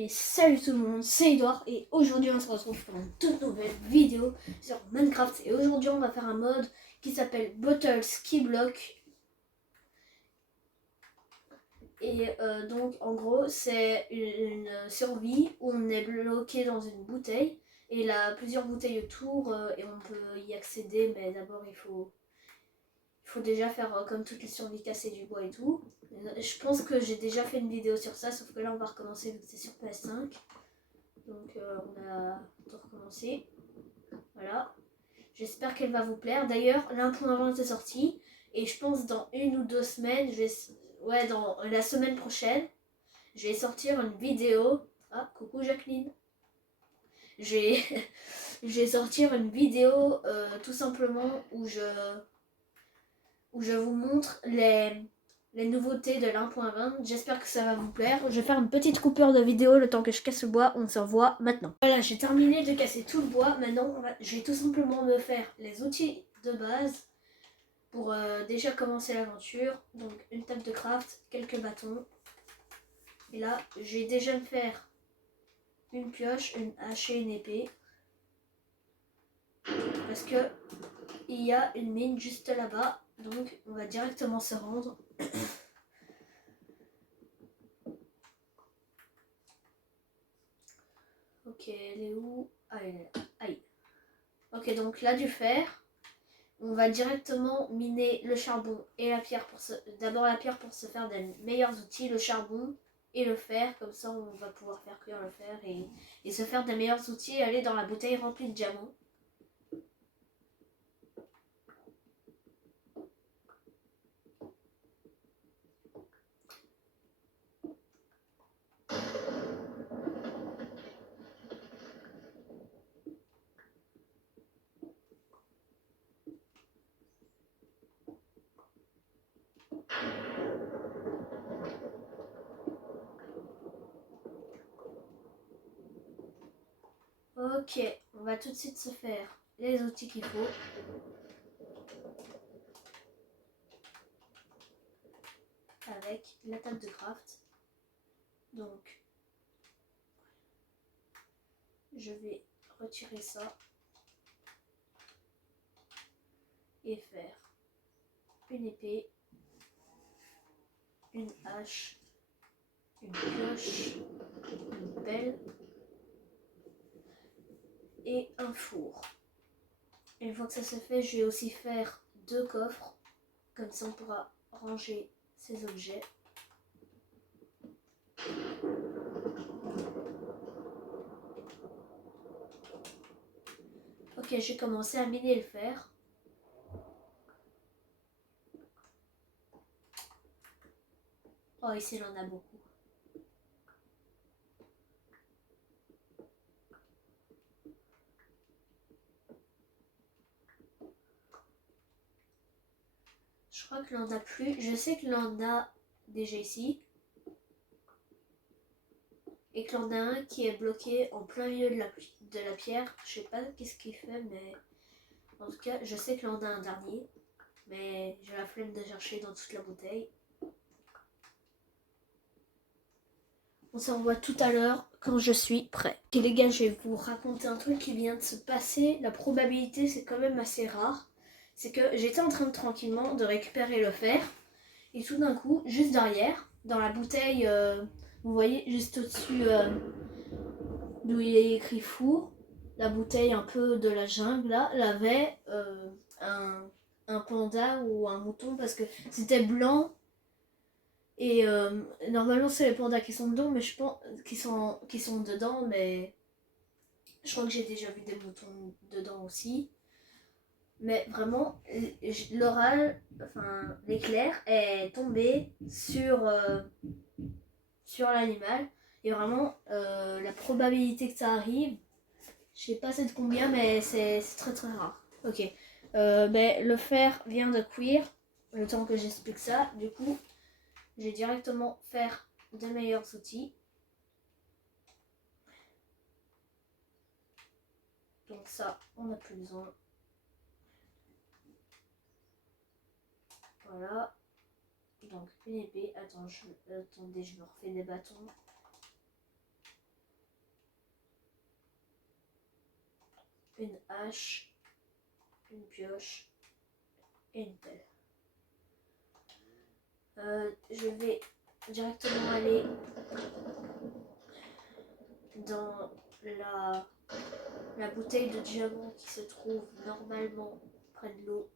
Et salut tout le monde, c'est Edouard et aujourd'hui on se retrouve pour une toute nouvelle vidéo sur Minecraft. Et aujourd'hui on va faire un mode qui s'appelle Bottle Ski Block. Et donc en gros c'est une survie où on est bloqué dans une bouteille. Et il a plusieurs bouteilles autour et on peut y accéder, mais d'abord il faut déjà faire comme toutes les survies, casser du bois et tout. Je pense que j'ai déjà fait une vidéo sur ça, sauf que là on va recommencer vu que c'est sur PS5. Donc on a tout recommencé. Voilà. J'espère qu'elle va vous plaire. D'ailleurs, l'1.20 est sorti. Et je pense dans 1 ou 2 semaines, dans la semaine prochaine, je vais sortir une vidéo. Ah, coucou Jacqueline. Je vais, je vais sortir une vidéo tout simplement où je vous montre les nouveautés de l'1.20. J'espère que ça va vous plaire. Je vais faire une petite coupure de vidéo le temps que je casse le bois. On se revoit maintenant. Voilà, j'ai terminé de casser tout le bois. Maintenant, je vais tout simplement me faire les outils de base pour déjà commencer l'aventure. Donc, une table de craft, quelques bâtons. Et là, je vais déjà me faire une pioche, une hache et une épée. Parce que il y a une mine juste là-bas. Donc, on va directement se rendre. Ok, elle est où? Ah, elle est là. Aïe. Ok, donc là du fer. On va directement miner le charbon et la pierre d'abord la pierre pour se faire des meilleurs outils, le charbon et le fer. Comme ça, on va pouvoir faire cuire le fer et se faire des meilleurs outils et aller dans la bouteille remplie de diamants. Ok, on va tout de suite se faire les outils qu'il faut. Avec la table de craft. Donc, je vais retirer ça et faire une épée, une hache, une pioche, une pelle et un four. Une fois que ça se fait, je vais aussi faire 2 coffres. Comme ça, on pourra ranger ces objets. Ok, j'ai commencé à miner le fer. Oh, ici, il en a beaucoup. Je crois que l'on a plus. Je sais que l'on a déjà ici. Et que l'on a un qui est bloqué en plein milieu de la pierre. Je sais pas qu'est-ce qu'il fait, mais en tout cas, je sais que l'on a un dernier. Mais j'ai la flemme de chercher dans toute la bouteille. On se revoit tout à l'heure quand je suis prêt. Ok les gars, je vais vous raconter un truc qui vient de se passer. La probabilité, c'est quand même assez rare. C'est que j'étais en train de tranquillement de récupérer le fer. Et tout d'un coup, juste derrière, dans la bouteille, vous voyez, juste au-dessus d'où il est écrit four, la bouteille un peu de la jungle, là, elle avait un panda ou un mouton parce que c'était blanc. Et normalement, c'est les pandas qui sont dedans, mais je pense qu'ils sont dedans, mais je crois que j'ai déjà vu des moutons dedans aussi. Mais vraiment, l'éclair est tombé sur l'animal. Et vraiment, la probabilité que ça arrive, je sais pas c'est de combien, mais c'est très très rare. Ok. Le fer vient de cuire, le temps que j'explique ça. Du coup, je vais directement faire de meilleurs outils. Donc ça, on n'a plus besoin. Voilà. Donc une épée. Attendez, je me refais des bâtons. une hache, une pioche et une pelle. Je vais directement aller dans la bouteille de diamant qui se trouve normalement près de l'eau.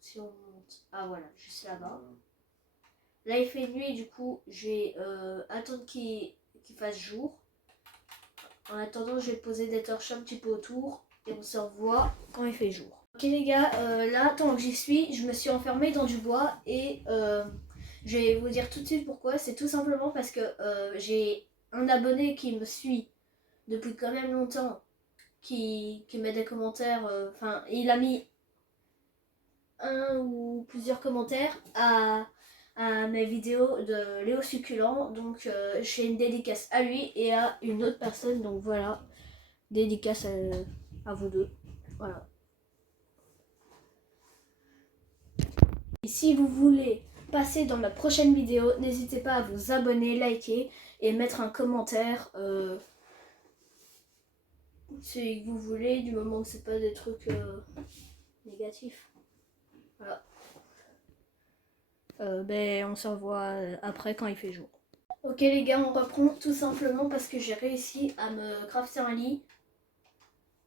Si on monte, ah voilà, juste là-bas. Là il fait nuit, du coup je vais attendre qu'il fasse jour. En attendant, je vais poser des torches un petit peu autour et on se revoit quand il fait jour. Ok les gars, là tant que j'y suis, je me suis enfermée dans du bois et je vais vous dire tout de suite pourquoi. C'est tout simplement parce que j'ai un abonné qui me suit depuis quand même longtemps, qui met des commentaires, enfin il a mis un ou plusieurs commentaires à mes vidéos de Léo Succulent. Donc je fais une dédicace à lui et à une autre personne. Donc voilà, dédicace à vous deux. Voilà. Et si vous voulez passer dans ma prochaine vidéo, n'hésitez pas à vous abonner, liker et mettre un commentaire si vous voulez, du moment que c'est pas des trucs négatifs. Voilà. On se revoit après quand il fait jour. Ok les gars, on reprend tout simplement parce que j'ai réussi à me crafter un lit.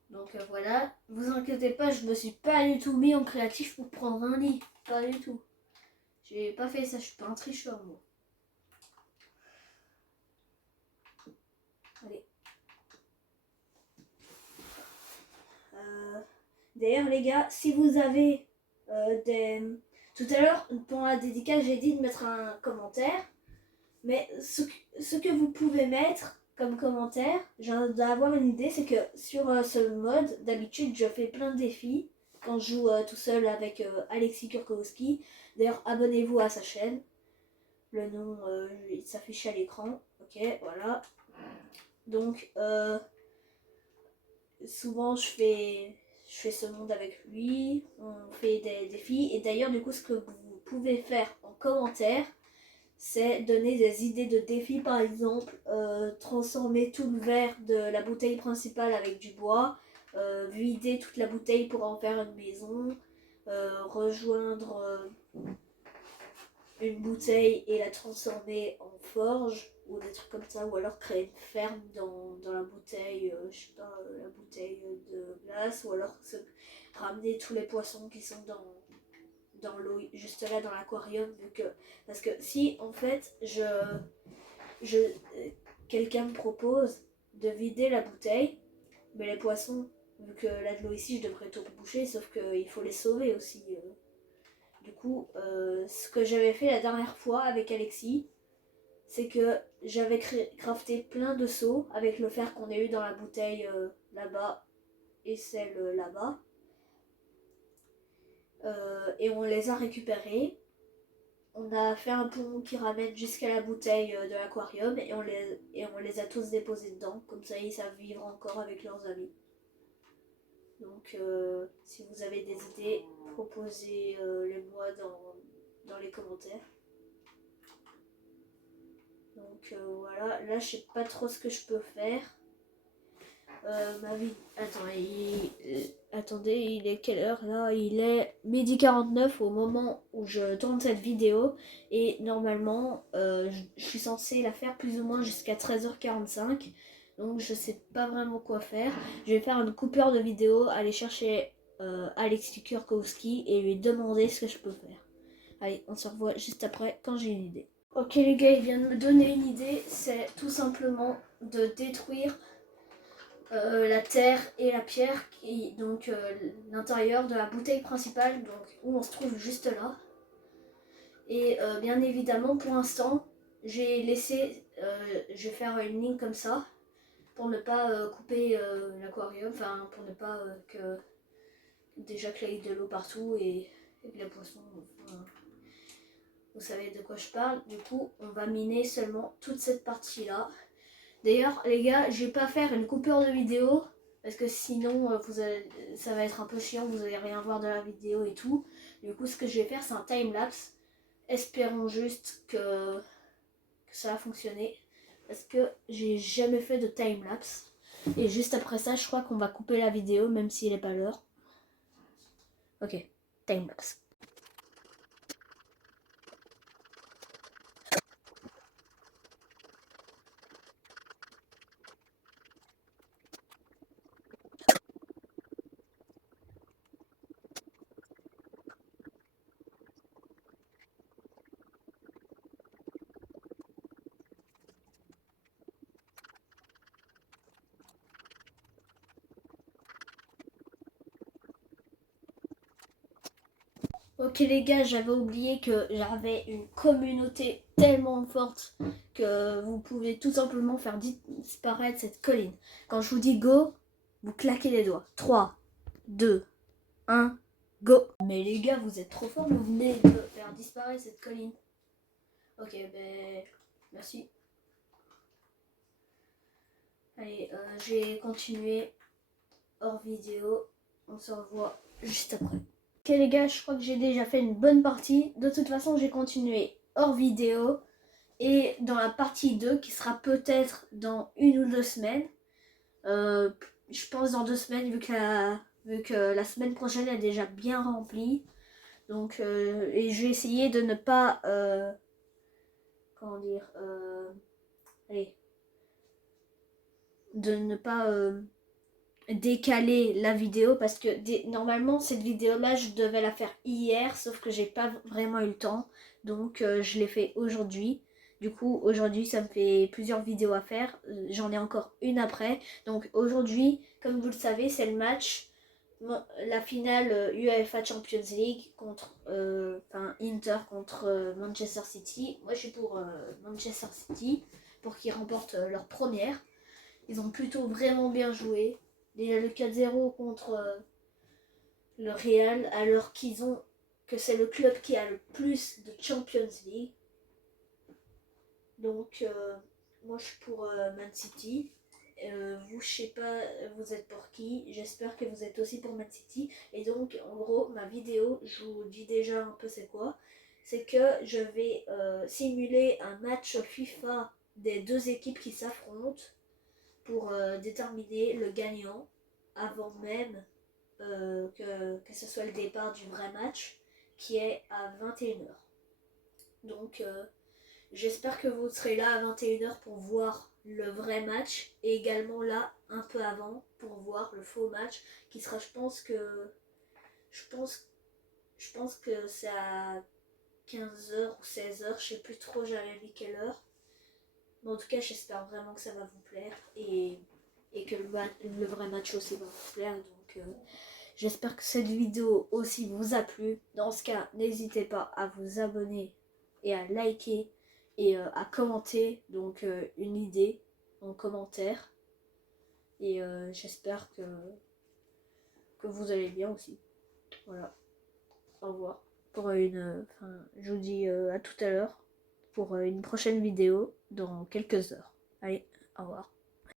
Donc voilà, vous inquiétez pas, je me suis pas du tout mis en créatif pour prendre un lit. Pas du tout. J'ai pas fait ça, je suis pas un tricheur moi. Allez. D'ailleurs les gars, si vous avez des... Tout à l'heure, pour la dédicace, j'ai dit de mettre un commentaire. Mais ce que vous pouvez mettre comme commentaire, j'ai d'avoir une idée, c'est que sur ce mode, d'habitude, je fais plein de défis quand je joue tout seul avec Alexis Kurkowski. D'ailleurs, abonnez-vous à sa chaîne. Le nom, il s'affiche à l'écran. Ok, voilà. Donc, souvent, je fais ce monde avec lui. On fait des défis. Et d'ailleurs, du coup, ce que vous pouvez faire en commentaire, c'est donner des idées de défis, par exemple transformer tout le verre de la bouteille principale avec du bois, vider toute la bouteille pour en faire une maison, rejoindre une bouteille et la transformer en forge ou des trucs comme ça, ou alors créer une ferme dans la bouteille, je sais pas, la bouteille de glace, ou alors ramener tous les poissons qui sont dans l'eau, juste là dans l'aquarium, parce que si en fait quelqu'un me propose de vider la bouteille, mais les poissons, vu que là de l'eau ici, je devrais tout boucher, sauf qu'il faut les sauver aussi. Du coup, ce que j'avais fait la dernière fois avec Alexis, c'est que j'avais crafté plein de seaux avec le fer qu'on a eu dans la bouteille là-bas et celle là-bas. Et on les a récupérés. On a fait un pont qui ramène jusqu'à la bouteille de l'aquarium et on les a tous déposés dedans. Comme ça, ils savent vivre encore avec leurs amis. Donc, si vous avez des idées, proposez-les-moi dans les commentaires. Donc, voilà. Là, je sais pas trop ce que je peux faire. Attendez, il est quelle heure là? Il est 12h49 au moment où je tourne cette vidéo. Et normalement, je suis censée la faire plus ou moins jusqu'à 13h45. Donc je sais pas vraiment quoi faire. Je vais faire une coupure de vidéo, aller chercher Alexis Kurkowski et lui demander ce que je peux faire. Allez, on se revoit juste après quand j'ai une idée. Ok les gars, il vient de me donner une idée. C'est tout simplement de détruire la terre et la pierre, donc l'intérieur de la bouteille principale, donc où on se trouve juste là. Et bien évidemment, pour l'instant, j'ai laissé, je vais faire une ligne comme ça pour ne pas couper l'aquarium, enfin pour ne pas que déjà qu'il y ait de l'eau partout et que les poissons. Enfin, vous savez de quoi je parle. Du coup, on va miner seulement toute cette partie là. D'ailleurs, les gars, je vais pas faire une coupure de vidéo parce que sinon ça va être un peu chiant, vous allez rien voir de la vidéo et tout. Du coup, ce que je vais faire, c'est un time-lapse. Espérons juste que ça va fonctionner parce que j'ai jamais fait de time-lapse. Et juste après ça, je crois qu'on va couper la vidéo, même s'il n'est pas l'heure. Ok, timelapse. Ok les gars, j'avais oublié que j'avais une communauté tellement forte que vous pouvez tout simplement faire disparaître cette colline. Quand je vous dis go, vous claquez les doigts. 3, 2, 1, go. Mais les gars, vous êtes trop forts, vous venez de faire disparaître cette colline. Ok, ben merci. Allez, je vais continuer hors vidéo. On se revoit juste après. Ok les gars, je crois que j'ai déjà fait une bonne partie. De toute façon, j'ai continué hors vidéo. Et dans la partie 2, qui sera peut-être dans 1 ou 2 semaines, je pense dans 2 semaines, vu que la semaine prochaine est déjà bien remplie. Donc, et je vais essayer de ne pas... comment dire allez. De ne pas décaler la vidéo parce que normalement cette vidéo là je devais la faire hier sauf que j'ai pas vraiment eu le temps donc je l'ai fait aujourd'hui. Du coup aujourd'hui ça me fait plusieurs vidéos à faire, j'en ai encore une après. Donc aujourd'hui comme vous le savez c'est le match, la finale UEFA Champions League contre Inter contre Manchester City. Moi je suis pour Manchester City pour qu'ils remportent leur première. Ils ont plutôt vraiment bien joué. Déjà le 4-0 contre le Real, alors que c'est le club qui a le plus de Champions League. Donc moi je suis pour Man City. Vous, je sais pas, vous êtes pour qui? J'espère que vous êtes aussi pour Man City. Et donc en gros ma vidéo, je vous dis déjà un peu c'est quoi. C'est que je vais simuler un match FIFA des deux équipes qui s'affrontent pour déterminer le gagnant avant même que ce soit le départ du vrai match qui est à 21h. Donc j'espère que vous serez là à 21h pour voir le vrai match et également là un peu avant pour voir le faux match qui sera je pense que c'est à 15h ou 16h, je sais plus trop, j'avais mis quelle heure. Mais en tout cas, j'espère vraiment que ça va vous plaire et que le vrai match aussi va vous plaire. Donc, j'espère que cette vidéo aussi vous a plu. Dans ce cas, n'hésitez pas à vous abonner et à liker et à commenter. Donc, une idée en commentaire. Et j'espère que vous allez bien aussi. Voilà. Au revoir. Je vous dis à tout à l'heure pour une prochaine vidéo dans quelques heures. Allez, au revoir.